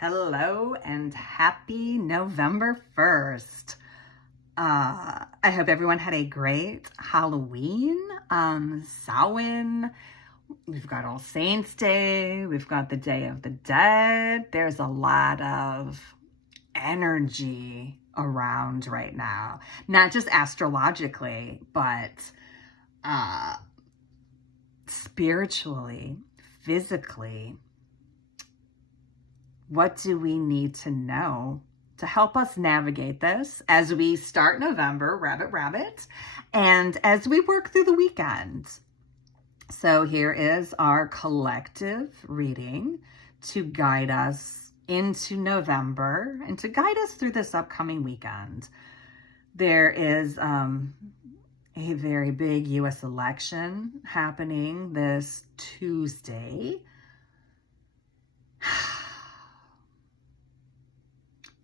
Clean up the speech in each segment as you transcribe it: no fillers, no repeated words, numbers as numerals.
Hello and happy November 1st. I hope everyone had a great Halloween, Samhain. We've got All Saints Day. We've got the Day of the Dead. There's a lot of energy around right now, not just astrologically, but spiritually, physically. What do we need to know to help us navigate this as we start November, rabbit, and as we work through the weekend? So here is our collective reading to guide us into November and to guide us through this upcoming weekend. There is a very big U.S. election happening this Tuesday.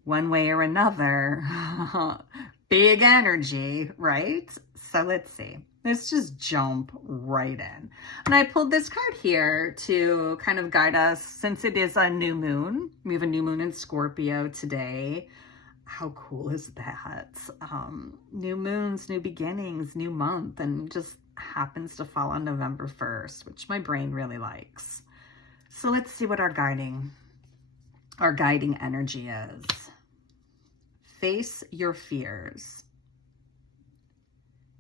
One way or another, big energy, right? So let's see. Let's just jump right in. And I pulled this card here to kind of guide us since it is a new moon. We have a new moon in Scorpio today. How cool is that? New moons, new beginnings, new month, and just happens to fall on November 1st, which my brain really likes. So let's see what our guiding energy is. Face your fears.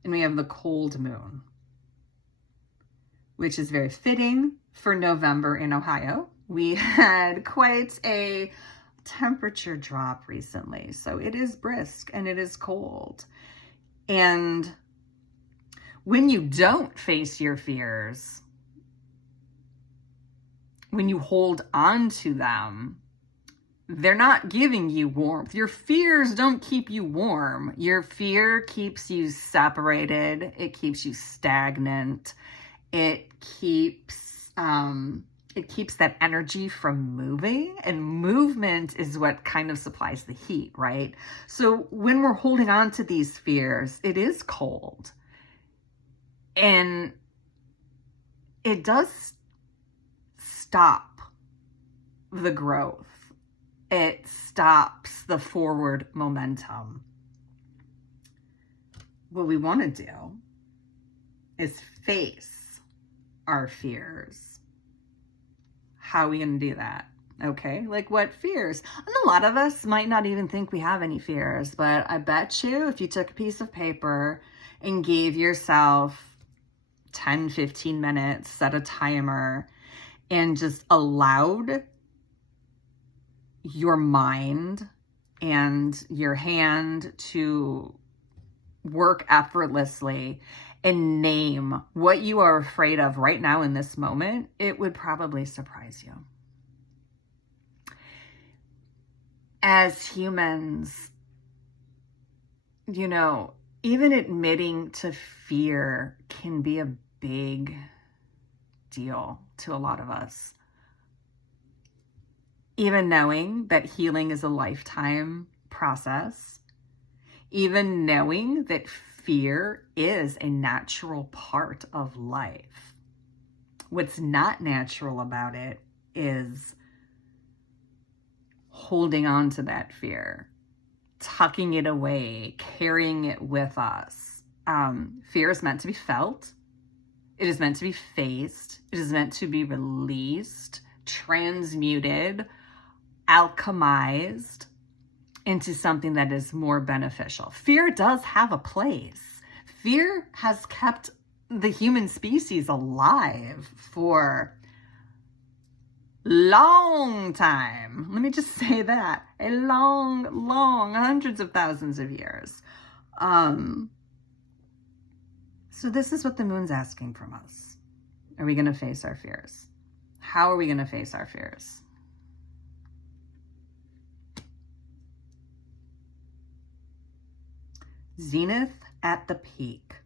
And we have the cold moon, which is very fitting for November in Ohio. We had quite a temperature drop recently, so it is brisk and it is cold. And when you don't face your fears, when you hold on to them, they're not giving you warmth. Your fears don't keep you warm. Your fear keeps you separated. It keeps you stagnant. It keeps that energy from moving, and movement is what kind of supplies the heat, right? So when we're holding on to these fears, it is cold. And it does stop the growth. It stops the forward momentum. What we want to do is face our fears. How are we going to do that? Okay, like what fears? And a lot of us might not even think we have any fears, but I bet you if you took a piece of paper and gave yourself 10, 15 minutes, set a timer, and just allowed your mind and your hand to work effortlessly and name what you are afraid of right now in this moment, it would probably surprise you. As humans, even admitting to fear can be a big deal to a lot of us. Even knowing that healing is a lifetime process, even knowing that fear is a natural part of life. What's not natural about it is holding on to that fear, tucking it away, carrying it with us. Fear is meant to be felt. It is meant to be faced. It is meant to be released, transmuted, alchemized into something that is more beneficial. Fear does have a place. Fear has kept the human species alive for a long time. Let me just say that. A long, hundreds of thousands of years. So this is what the moon's asking from us. Are we going to face our fears? How are we going to face our fears? Zenith at the peak.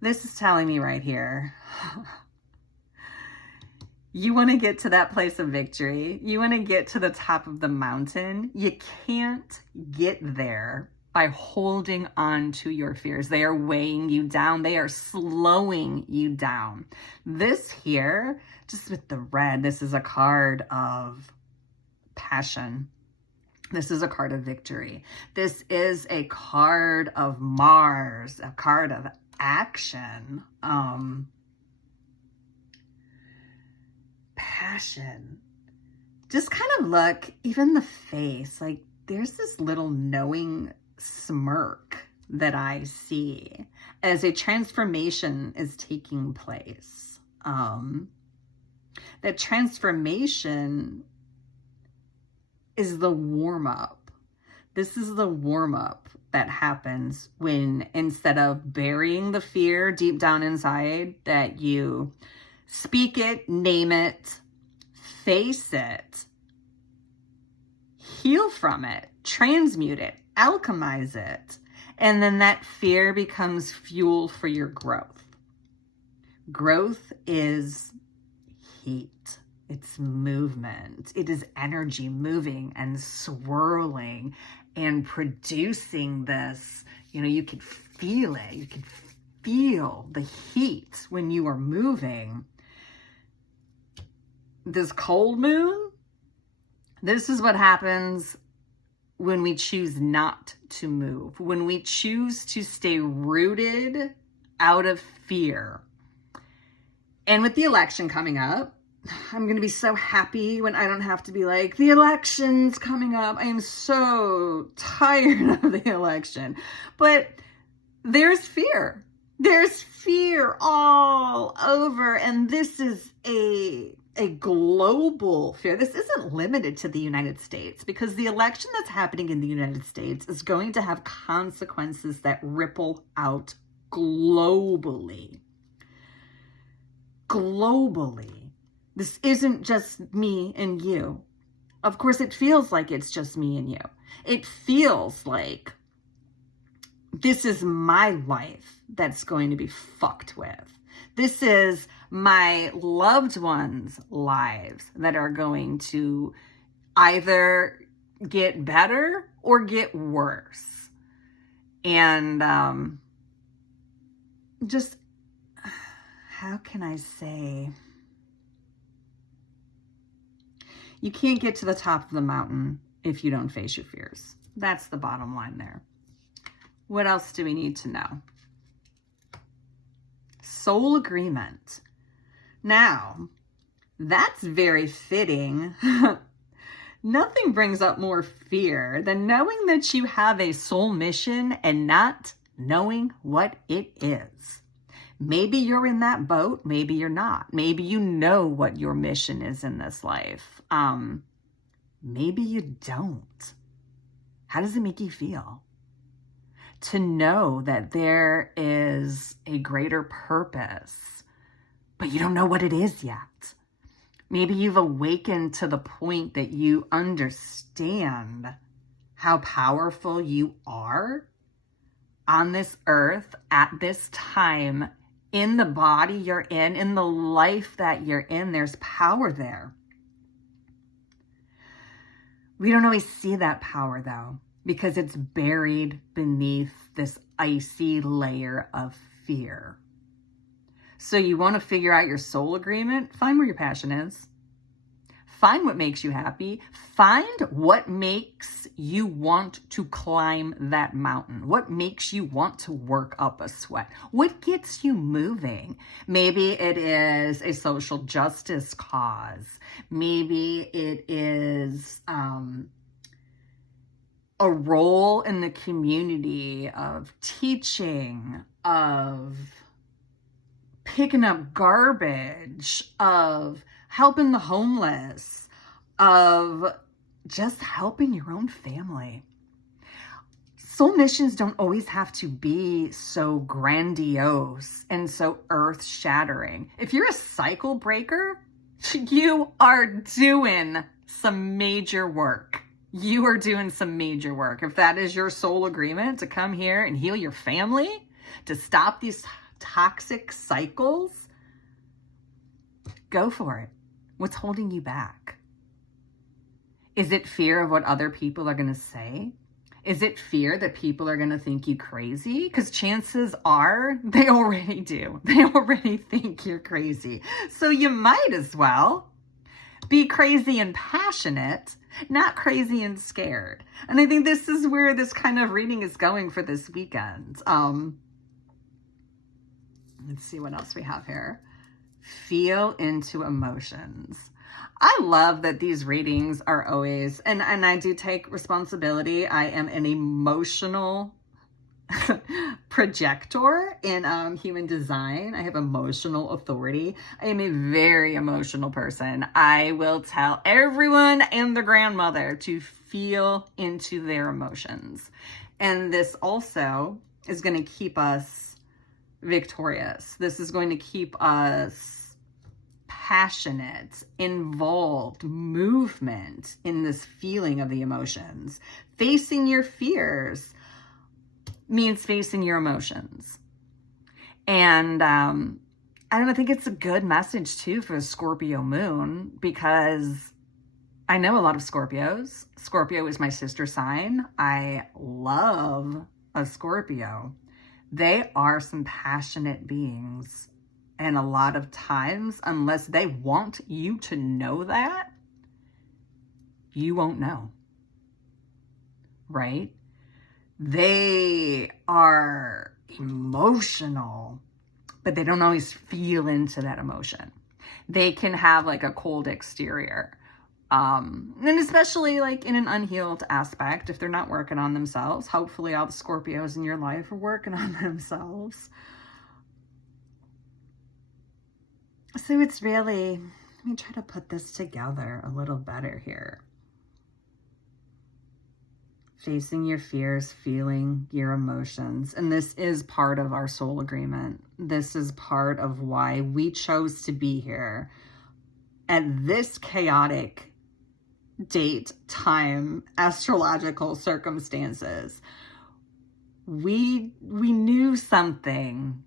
This is telling me right here, you want to get to that place of victory. You want to get to the top of the mountain. You can't get there by holding on to your fears. They are weighing you down. They are slowing you down. This here, just with the red, this is a card of passion. This is a card of victory. This is a card of Mars, a card of action. Passion. Just kind of look, even the face, like there's this little knowing smirk that I see as a transformation is taking place. That transformation is the warm-up. This is the warm-up that happens when, instead of burying the fear deep down inside, that you speak it, name it, face it, heal from it, transmute it, alchemize it, and then that fear becomes fuel for your growth. Growth is heat. It's movement. It is energy moving and swirling and producing this. You know, you can feel it. You can feel the heat when you are moving. This cold moon, this is what happens when we choose not to move, when we choose to stay rooted out of fear. And with the election coming up, I'm going to be so happy when I don't have to be like, the election's coming up. I am so tired of the election. But there's fear. There's fear all over. And this is a global fear. This isn't limited to the United States, because the election that's happening in the United States is going to have consequences that ripple out globally. Globally. This isn't just me and you. Of course, it feels like it's just me and you. It feels like this is my life that's going to be fucked with. This is my loved ones' lives that are going to either get better or get worse. And just, how can I say? You can't get to the top of the mountain if you don't face your fears. That's the bottom line there. What else do we need to know? Soul agreement. Now, that's very fitting. Nothing brings up more fear than knowing that you have a soul mission and not knowing what it is. Maybe you're in that boat. Maybe you're not. Maybe you know what your mission is in this life. Maybe you don't. How does it make you feel? To know that there is a greater purpose, but you don't know what it is yet. Maybe you've awakened to the point that you understand how powerful you are on this earth at this time, in the body you're in the life that you're in. There's power there. We don't always see that power though, because it's buried beneath this icy layer of fear. So you want to figure out your soul agreement? Find where your passion is. Find what makes you happy. Find what makes you want to climb that mountain. What makes you want to work up a sweat? What gets you moving? Maybe it is a social justice cause. Maybe it is a role in the community of teaching, of picking up garbage, of helping the homeless, of just helping your own family. Soul missions don't always have to be so grandiose and so earth-shattering. If you're a cycle breaker, you are doing some major work. You are doing some major work. If that is your soul agreement to come here and heal your family, to stop these toxic cycles, go for it. What's holding you back? Is it fear of what other people are going to say? Is it fear that people are going to think you crazy? Because chances are they already do. They already think you're crazy. So you might as well Be crazy and passionate, not crazy and scared. And I think this is where this kind of reading is going for this weekend. Let's see what else we have here. Feel into emotions. I love that these readings are always, and I do take responsibility. I am an emotional projector in human design. I have emotional authority. I am a very emotional person. I will tell everyone and their grandmother to feel into their emotions. And this also is going to keep us victorious. This is going to keep us passionate, involved, movement in this feeling of the emotions. Facing your fears means facing your emotions. And I don't know, I think it's a good message too for the Scorpio moon, because I know a lot of Scorpios. Scorpio is my sister sign. I love a Scorpio. They are some passionate beings. And a lot of times, unless they want you to know that, you won't know. Right? They are emotional, but they don't always feel into that emotion. They can have like a cold exterior. And especially like in an unhealed aspect, if they're not working on themselves. Hopefully all the Scorpios in your life are working on themselves. So it's really, let me try to put this together a little better here. Facing your fears, feeling your emotions. And this is part of our soul agreement. This is part of why we chose to be here at this chaotic date, time, astrological circumstances. We knew something.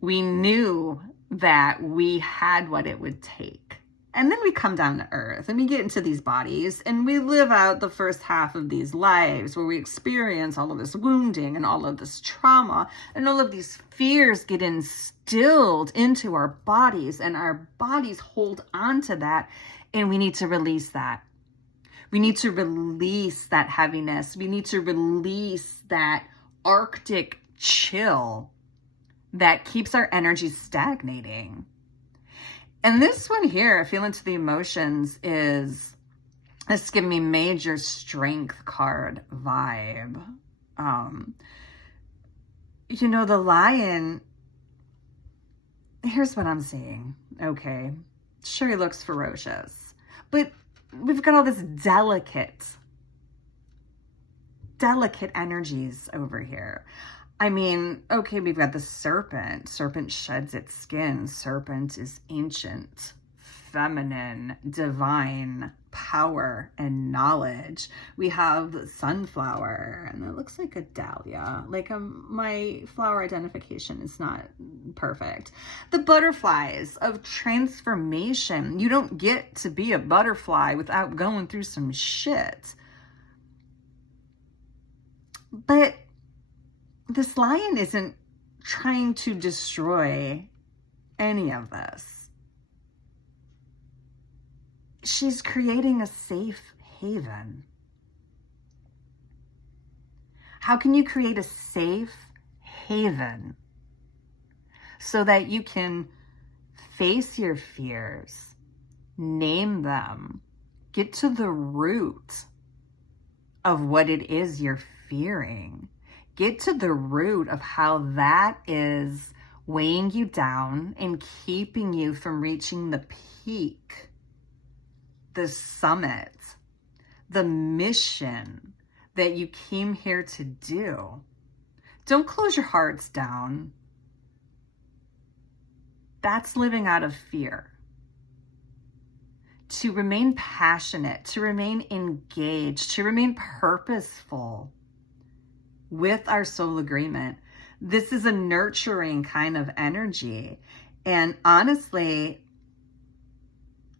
We knew that we had what it would take. And then we come down to earth and we get into these bodies and we live out the first half of these lives where we experience all of this wounding and all of this trauma and all of these fears get instilled into our bodies, and our bodies hold on to that, and we need to release that. We need to release that heaviness. We need to release that Arctic chill that keeps our energy stagnating. And this one here, feel into the emotions, is it's giving me major strength card vibe. You know, the lion, here's what I'm seeing. Okay, sure, he looks ferocious, but we've got all this delicate energies over here. I mean, okay, we've got the serpent. Serpent sheds its skin. Serpent is ancient, feminine, divine, power, and knowledge. We have the sunflower, and it looks like a dahlia. Like my flower identification is not perfect. The butterflies of transformation. You don't get to be a butterfly without going through some shit. But this lion isn't trying to destroy any of this. She's creating a safe haven. How can you create a safe haven so that you can face your fears, name them, get to the root of what it is you're fearing? Get to the root of how that is weighing you down and keeping you from reaching the peak, the summit, the mission that you came here to do. Don't close your hearts down. That's living out of fear. To remain passionate, to remain engaged, to remain purposeful with our soul agreement. This is a nurturing kind of energy. And honestly,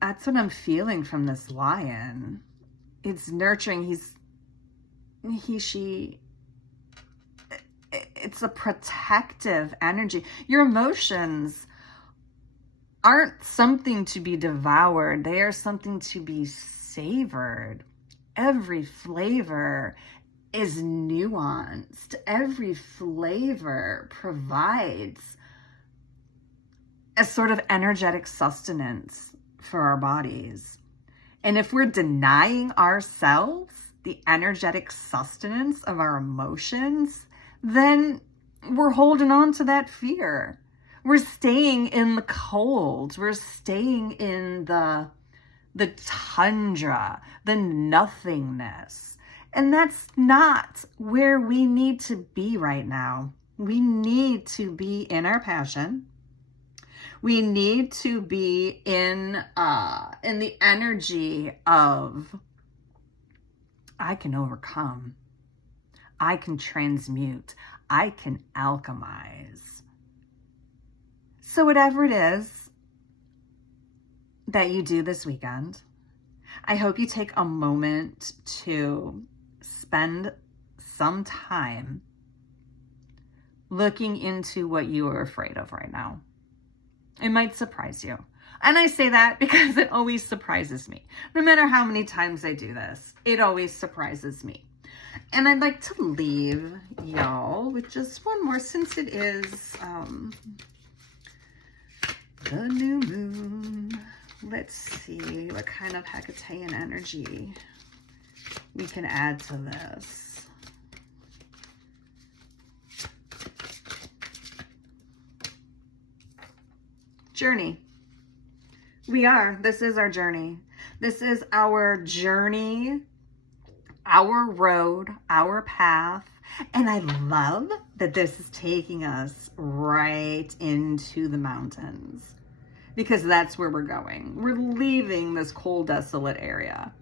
that's what I'm feeling from this lion. It's nurturing. It's a protective energy. Your emotions aren't something to be devoured. They are something to be savored. Every flavor is nuanced. Every flavor provides a sort of energetic sustenance for our bodies. And if we're denying ourselves the energetic sustenance of our emotions, then we're holding on to that fear. We're staying in the cold. We're staying in the tundra, the nothingness. And that's not where we need to be right now. We need to be in our passion. We need to be in the energy of, I can overcome. I can transmute. I can alchemize. So whatever it is that you do this weekend, I hope you take a moment to spend some time looking into what you are afraid of right now. It might surprise you. And I say that because it always surprises me. No matter how many times I do this, it always surprises me. And I'd like to leave y'all with just one more, since it is the new moon. Let's see what kind of Hecatean energy we can add to this. Journey. This is our journey. This is our journey, our road, our path. And I love that this is taking us right into the mountains, because that's where we're going. We're leaving this cold, desolate area.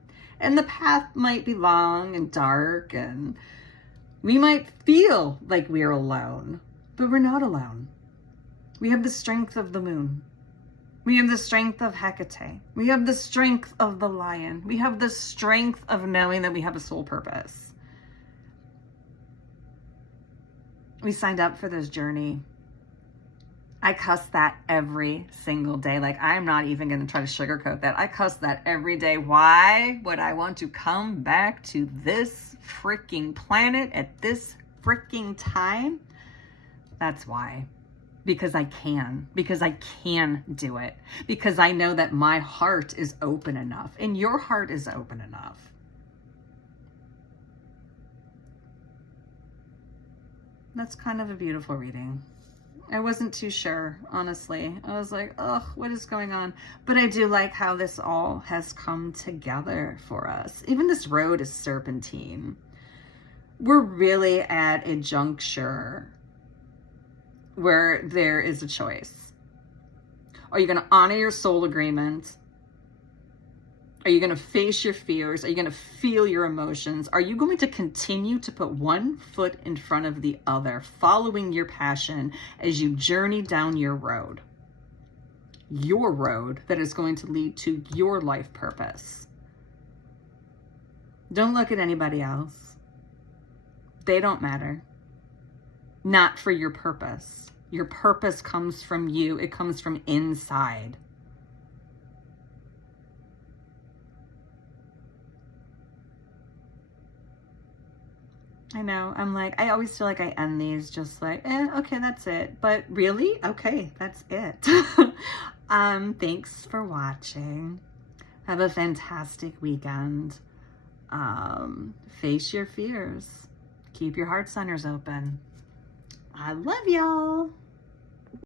And the path might be long and dark, and we might feel like we're alone, but we're not alone. We have the strength of the moon. We have the strength of Hecate. We have the strength of the lion. We have the strength of knowing that we have a soul purpose. We signed up for this journey. I cuss that every single day. Like, I'm not even going to try to sugarcoat that. I cuss that every day. Why would I want to come back to this freaking planet at this freaking time? That's why. Because I can. Because I can do it. Because I know that my heart is open enough. And your heart is open enough. That's kind of a beautiful reading. I wasn't too sure, honestly. I was like, ugh, what is going on? But I do like how this all has come together for us. Even this road is serpentine. We're really at a juncture where there is a choice. Are you going to honor your soul agreement? Are you going to face your fears? Are you going to feel your emotions? Are you going to continue to put one foot in front of the other, following your passion as you journey down your road that is going to lead to your life purpose? Don't look at anybody else. They don't matter. Not for your purpose. Your purpose comes from you. It comes from inside. I know, I'm like, I always feel like I end these just like, okay, that's it. But really? Okay, that's it. Thanks for watching. Have a fantastic weekend. Face your fears. Keep your heart centers open. I love y'all.